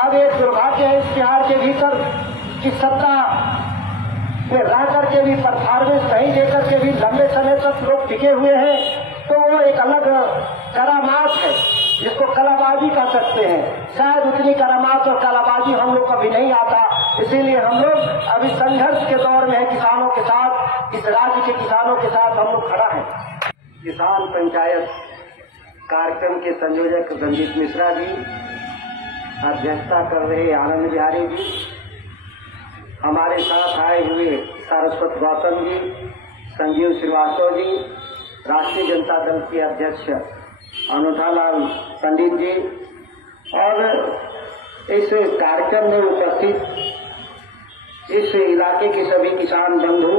अब एक दुर्भाग्य है इस बिहार के भीतर कि सत्ता में रह करके भी परफॉर्मेंस नहीं देकर के भी लंबे समय तक लोग टिके हुए हैं, तो वो एक अलग करामात है जिसको कलाबाजी कह सकते हैं। शायद उतनी करामात और कलाबाजी हम लोग को अभी नहीं आता, इसीलिए हम लोग अभी संघर्ष के दौर में है किसानों के साथ, इस राज्य के किसानों के साथ हम लोग खड़ा है। किसान पंचायत कार्यक्रम के संयोजक रंजीत मिश्रा जी, अध्यक्षता कर रहे आनंद बिहारी जी, हमारे साथ आए हुए सारस्वत गौतम जी, संजीव श्रीवास्तव जी, राष्ट्रीय जनता दल के अध्यक्ष अनुठालाल पंडित जी, और इस कार्यक्रम में उपस्थित इस इलाके के सभी किसान बंधु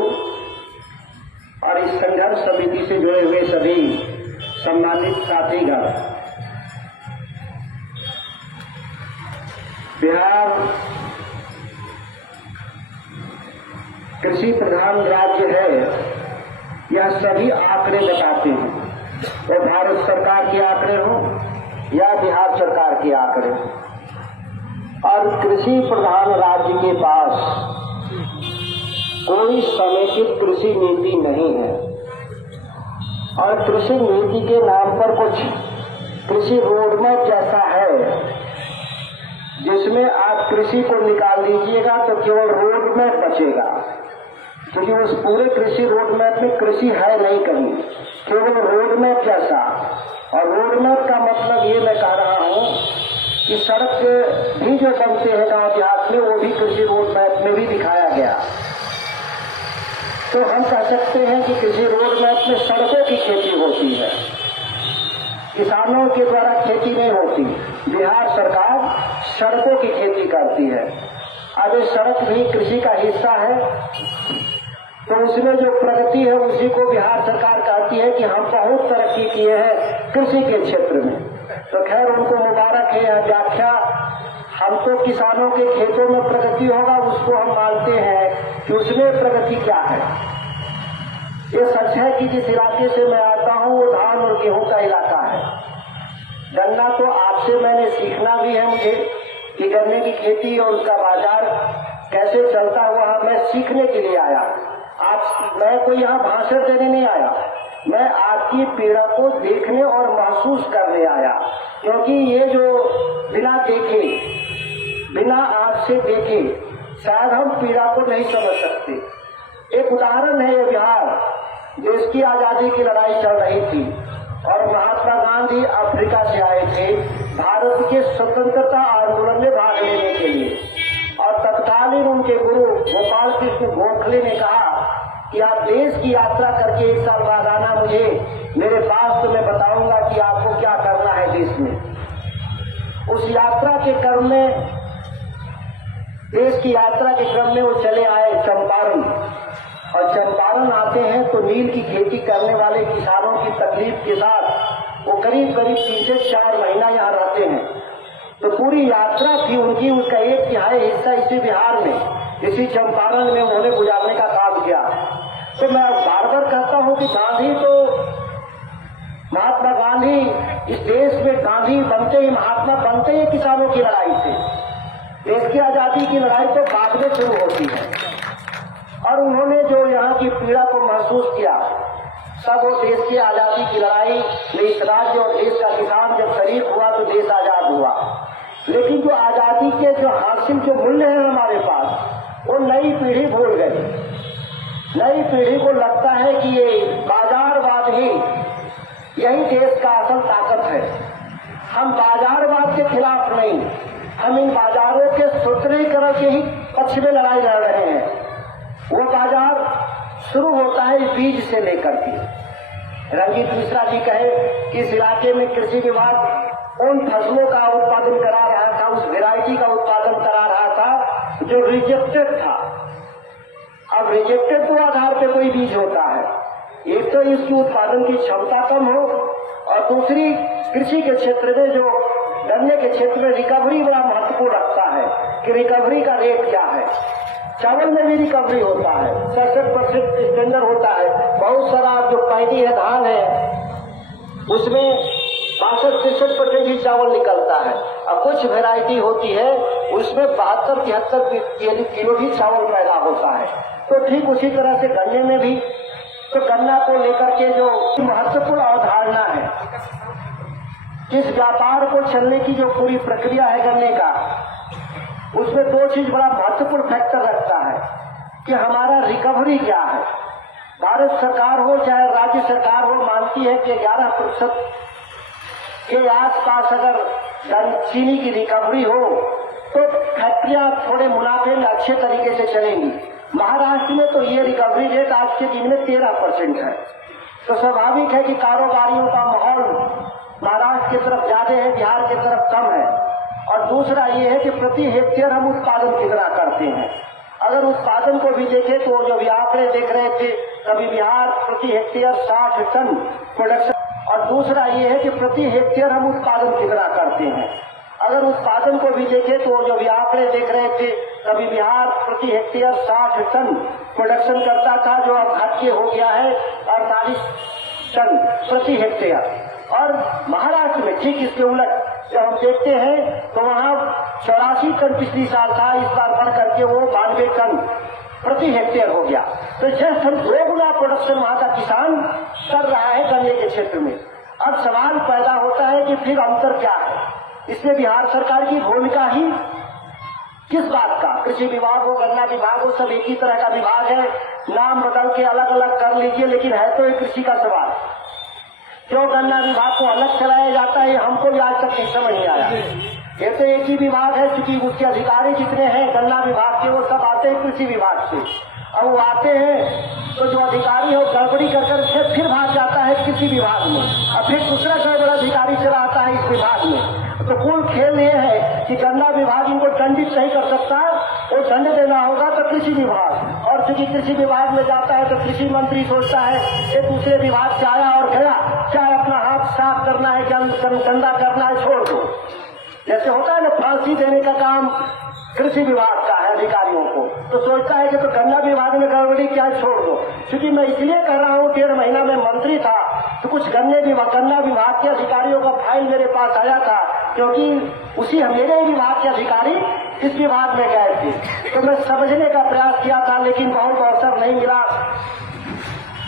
और इस संघर्ष समिति से जुड़े हुए सभी सम्मानित साथीगण। बिहार कृषि प्रधान राज्य है, यह सभी आंकड़े बताते हैं, तो भारत सरकार के आंकड़े हो या बिहार सरकार के आंकड़े। और कृषि प्रधान राज्य के पास कोई समेकित कृषि नीति नहीं है, और कृषि नीति के नाम पर कुछ कृषि रोडमैप जैसा है जिसमें आप कृषि को निकाल दीजिएगा तो केवल रोडमैप बचेगा, क्योंकि उस पूरे कृषि रोडमैप में कृषि है नहीं कहीं, केवल रोडमैप जैसा। और रोडमैप का मतलब ये मैं कह रहा हूँ कि सड़क भी जो बनते हैं गांव देहात में, वो भी कृषि रोडमैप में भी दिखाया गया। तो हम कह सकते हैं कि कृषि रोडमैप में सड़कों की खेती होती है, किसानों के द्वारा खेती नहीं होती। बिहार सरकार सड़कों की खेती करती है। अब ये सड़क भी कृषि का हिस्सा है, तो उसमें जो प्रगति है उसी को बिहार सरकार कहती है कि हम बहुत तरक्की किए हैं कृषि के क्षेत्र में। तो खैर उनको मुबारक है यह व्याख्या। हम तो किसानों के खेतों में प्रगति होगा उसको हम मानते हैं कि उसमें प्रगति क्या है। ये सच है कि जिस इलाके से मैं आता हूँ वो धान और गेहूं का इलाका है। गन्ना तो आपसे मैंने सीखना भी है मुझे कि गन्ने की खेती और उसका बाजार कैसे चलता हुआ, मैं सीखने के लिए आया। मैं कोई यहाँ भाषण देने नहीं आया, मैं आपकी पीड़ा को देखने और महसूस करने आया, क्योंकि ये जो बिना देखे, बिना आँख से देखे शायद हम पीड़ा को नहीं समझ सकते। एक उदाहरण है ये बिहार, देश की आजादी की लड़ाई चल रही थी और महात्मा गांधी अफ्रीका से आए थे भारत के स्वतंत्रता आंदोलन में भाग लेने के लिए, और तत्कालीन उनके गुरु गोपाल कृष्ण गोखले ने कहा कि आप देश की यात्रा करके 1 साल बाद आना मुझे मेरे पास, तो मैं बताऊंगा कि आपको क्या करना है देश में। उस यात्रा के क्रम में, देश की यात्रा के क्रम में वो चले आए चंपारण, और चंपारण आते हैं तो नील की खेती करने वाले किसानों की तकलीफ के साथ वो करीब 3 से 4 महीना यहाँ रहते हैं। तो पूरी यात्रा थी उनकी, उसका 1/3 हिस्सा इसी बिहार में, इसी चंपारण में उन्होंने गुजारने का काम किया। तो मैं बार बार कहता हूँ कि गांधी तो, महात्मा गांधी इस देश में गांधी बनते ही, महात्मा बनते ही किसानों की लड़ाई से। देश की आजादी की लड़ाई तो बाद में शुरू होती है, और उन्होंने जो यहाँ की पीड़ा को महसूस किया, सब वो देश की आजादी की लड़ाई में इस राज्य और देश का किसान जब शरीक हुआ तो देश आजाद हुआ। लेकिन जो आजादी के जो हासिल जो मूल्य है हमारे पास, वो नई पीढ़ी भूल गई। नई पीढ़ी को लगता है कि ये बाजारवाद ही, यही देश का असल ताकत है। हम बाजारवाद के खिलाफ नहीं, हम इन बाजारों के सुदृढ़ीकरण के ही पक्ष में लड़ाई लड़ रहे हैं। वो बाजार शुरू होता है बीज से लेकर के। रंजीत मिश्रा जी कहे कि इस इलाके में कृषि विभाग उन फसलों का उत्पादन करा रहा था, उस वैरायटी का उत्पादन करा रहा था जो रिजेक्टेड था। अब रिजेक्टेड तो आधार पे कोई बीज होता है, एक तो इसकी उत्पादन की क्षमता कम हो, और दूसरी कृषि के क्षेत्र में जो गन्ने के क्षेत्र में रिकवरी बड़ा महत्वपूर्ण रखता है कि रिकवरी का रेट क्या है। चावल में भी रिकवरी होता है, 67% स्टैंडर्ड होता है। बहुत सारा जो पैडी है, धान है, उसमें 65-63% ही चावल निकलता है और कुछ वैरायटी होती है उसमें 72-73 किलो भी चावल पैदा होता है। तो ठीक उसी तरह से गन्ने में भी, तो गन्ना को लेकर के जो महत्वपूर्ण अवधारणा है, इस व्यापार को चलने की जो पूरी प्रक्रिया है गन्ने का, उसमें दो चीज बड़ा महत्वपूर्ण फैक्टर रखता है कि हमारा रिकवरी क्या है। भारत सरकार हो चाहे राज्य सरकार हो मानती है कि 11% के आसपास अगर चीनी की रिकवरी हो तो फैक्ट्रियां थोड़े मुनाफे में अच्छे तरीके से चलेंगी। महाराष्ट्र में तो ये रिकवरी रेट आज के दिन में 13% है। तो स्वाभाविक है कि कारोबारियों का माहौल महाराष्ट्र की तरफ ज्यादा है, बिहार की तरफ कम है। और दूसरा ये है कि प्रति हेक्टेयर हम उत्पादन कितना करते हैं। अगर उत्पादन को भी देखें तो जो भी आंकड़े देख रहे थे, कभी बिहार प्रति हेक्टेयर 60 टन प्रोडक्शन, और दूसरा ये है कि प्रति हेक्टेयर हम उत्पादन कितना करते हैं। अगर उत्पादन को भी देखें तो जो भी आंकड़े देख रहे थे, कभी बिहार प्रति हेक्टेयर 60 टन प्रोडक्शन करता था, जो अब घट के हो गया है 48 टन प्रति हेक्टेयर। और महाराष्ट्र में ठीक इसके उलट जब हम देखते हैं तो वहाँ 84 टन पिछली साल था, इस बार बढ़ करके वो 92 टन प्रति हेक्टेयर हो गया। तो जस्ट हम 2 गुना प्रोडक्शन वहाँ का किसान कर रहा है गन्ने के क्षेत्र में। अब सवाल पैदा होता है कि फिर अंतर क्या है, इसमें बिहार सरकार की भूमिका ही किस बात का। कृषि विभाग हो, गन्ना विभाग हो, सब एक ही तरह का विभाग है, नाम बदल के अलग अलग कर लीजिए, लेकिन है तो एक कृषि का सवाल। क्यों गन्ना विभाग को अलग चलाया जाता है, हमको भी आज तक नहीं समझ नहीं आया। ये तो एक ही विभाग है, क्योंकि उसके अधिकारी जितने हैं गन्ना विभाग के, वो सब आते हैं कृषि विभाग से। अब वो आते हैं तो जो अधिकारी है वो गड़बड़ी कर फिर भाग जाता है कृषि विभाग में, और फिर दूसरा गड़बड़ अधिकारी चला आता है इस विभाग में। तो कुल खेल ये है कि गन्ना विभाग इनको दंडित नहीं कर सकता, वो दंड देना होगा तो कृषि विभाग। और चूंकि कृषि विभाग में जाता है तो कृषि मंत्री सोचता है कि दूसरे विभाग से आया और गया, चाहे अपना हाथ साफ करना है, क्या गंदा करना है, छोड़ दो। जैसे होता है ना, फांसी देने का काम कृषि विभाग का है अधिकारियों को, तो सोचता है कि तो गन्ना विभाग में गड़बड़ी क्या है, छोड़ दो। क्योंकि मैं इसलिए कर रहा हूँ, 1.5 महीना में मंत्री था तो कुछ गन्ना विभाग के अधिकारियों का फाइल मेरे पास आया था, क्योंकि उसी मेरे विभाग के अधिकारी इस विभाग में गए थे। तो मैं समझने का प्रयास किया था, लेकिन बहुत अवसर नहीं मिला।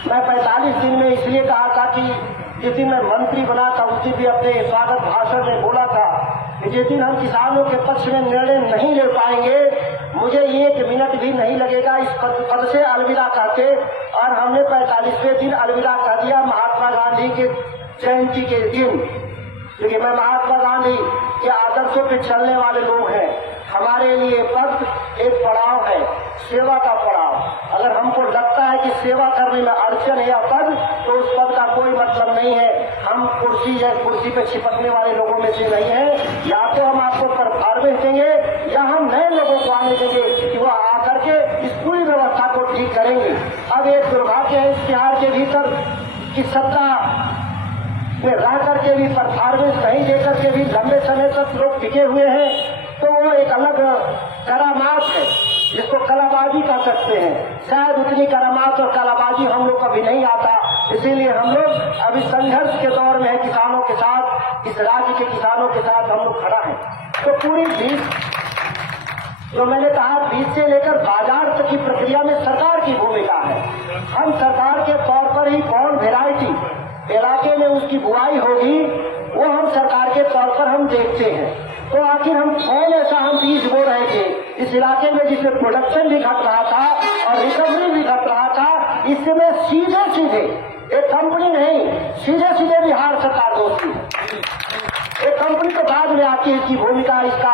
मैं 45 दिन में इसलिए कहा था कि जिस दिन मैं मंत्री बना था उसी भी अपने स्वागत भाषण में बोला था कि जिस दिन हम किसानों के पक्ष में निर्णय नहीं ले पाएंगे, मुझे 1 मिनट भी नहीं लगेगा इस पद से अलविदा कहते। और हमने 45वें दिन अलविदा कह दिया महात्मा गांधी के जयंती के दिन, क्योंकि मैं महात्मा गांधी के आदर्शों पे चलने वाले लोग हैं। हमारे लिए पद एक पड़ाव है, सेवा का पड़ाव। अगर हमको लगता है कि सेवा करने में अड़चन है या पद, तो उस पद का कोई मतलब नहीं है। हम कुर्सी पे चिपकने वाले लोगों में से नहीं है। या तो हम आपको परफॉर्मेंस देंगे या हम नए लोगों को आने देंगे कि वो आकर के इस पूरी व्यवस्था को ठीक करेंगे। अब एक दुर्भाग्य है इस बिहार के भीतर कि सत्ता में रह करके भी परफॉर्मेंस नहीं देकर के भी लंबे समय तक लोग टिके हुए हैं। तो वो एक अलग करामात है जिसको कलाबाजी कह सकते हैं। शायद उतनी करामात और कलाबाजी हम लोग कभी नहीं आता, इसीलिए हम लोग अभी संघर्ष के दौर में है किसानों के साथ, इस राज्य के किसानों के साथ हम लोग खड़ा है। तो पूरी जो मैंने कहा बीज से लेकर बाजार तक की प्रक्रिया में सरकार की भूमिका है। हम सरकार के तौर पर ही कौन वेराइटी इलाके में उसकी बुआई होगी वो हम सरकार के तौर पर हम देखते हैं। तो आखिर हम कौन ऐसा हम बीज बो रहे थे इस इलाके में जिसमें प्रोडक्शन भी घट रहा था और रिकवरी भी घट रहा था, इसमें सीधे सीधे एक कंपनी नहीं, सीधे सीधे बिहार सरकार दोषी है। एक कंपनी तो बाद में आती है, इसकी भूमिका, इसका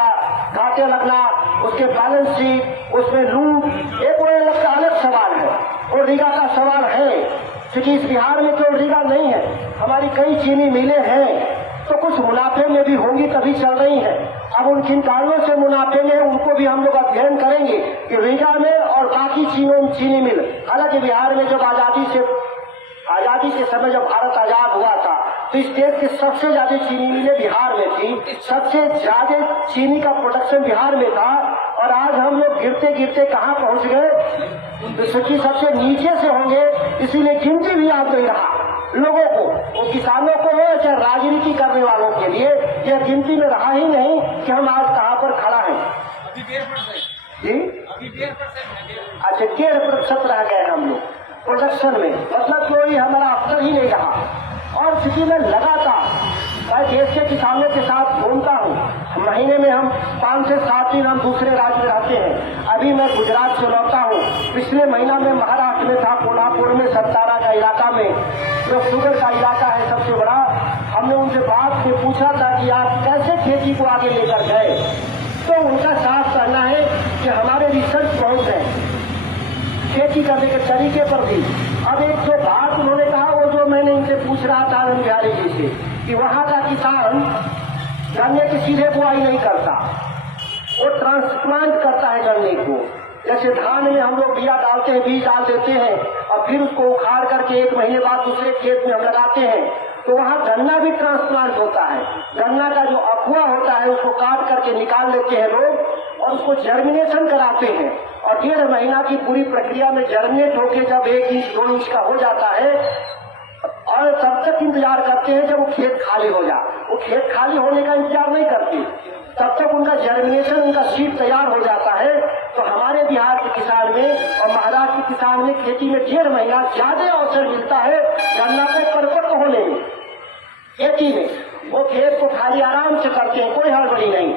घाटे लगना, उसके बैलेंस शीट, उसमें लूट, एक अलग सवाल है। और रीगा का सवाल है, क्योंकि इस बिहार में केवल रीगा नहीं है, हमारी कई चीनी मिलें हैं, तो कुछ मुनाफे में भी होंगी तभी चल रही है। अब उन किन कारणों से मुनाफे में, उनको भी हम लोग अध्ययन करेंगे कि रीगा में और बाकी चीनी मिल। हालांकि बिहार में जब आजादी के समय जब भारत आजाद हुआ था तो इस देश की सबसे ज्यादा चीनी मिलें बिहार में थी, सबसे ज्यादा चीनी का प्रोडक्शन बिहार में था। और आज हम लोग गिरते गिरते कहाँ पहुंच गए, विश्व की सबसे नीचे से होंगे, इसीलिए गिनती भी याद नहीं रहा। लोगों को, वो किसानों को हो चाहे राजनीति करने वालों के लिए यह गिनती में रहा ही नहीं कि हम आज कहाँ पर खड़ा हैं। अभी 1.5% जी अभी 1.5% अच्छा 1.5% रह गए हम लोग प्रोडक्शन में, मतलब कोई हमारा अवसर ही नहीं रहा। और स्थिति में लगातार मैं देश के किसानों के साथ घूमता हूँ, महीने में हम 5 से 7 दिन हम दूसरे राज्य में रहते हैं। अभी मैं गुजरात से लौटा हूँ, पिछले महीना में महाराष्ट्र में था, कोल्हापुर में, सत्तारा का इलाका में जो शुगर का इलाका है सबसे बड़ा। हमने उनसे बात से पूछा था कि आप कैसे खेती को आगे लेकर गए, तो उनका साफ कहना है कि हमारे रिसर्च बहुत है खेती करने के तरीके पर भी। अब एक जो बात उन्होंने कहा वो जो मैंने इनसे पूछ रहा था आनंद बिहारी जी से कि वहां का किसान गन्ने की सीधे बुआई नहीं करता, वो ट्रांसप्लांट करता है गन्ने को। जैसे धान में हम लोग बिया डालते हैं, बीज डाल देते हैं और फिर उसको उखाड़ करके 1 महीने बाद दूसरे खेत में हम लगाते हैं, तो वहाँ गन्ना भी ट्रांसप्लांट होता है। गन्ना का जो अफुआ होता है उसको काट करके निकाल लेते हैं लोग और उसको जर्मिनेशन कराते हैं और 1.5 महीना की पूरी प्रक्रिया में जर्मिनेट होके जब 1 इंच 2 इंच का हो जाता है और तब तक इंतजार करते हैं जब वो खेत खाली हो जाए। वो खेत खाली होने का इंतजार नहीं करते, तब तक उनका जर्मिनेशन, उनका सीड तैयार हो जाता है। तो हमारे बिहार के किसान में और महाराष्ट्र के किसान में खेती में 1.5 महीना ज्यादा अवसर मिलता है गन्ना को परिपक्व होने में। खेती में वो खेत को खाली आराम से करते हैं, कोई हड़बड़ी नहीं।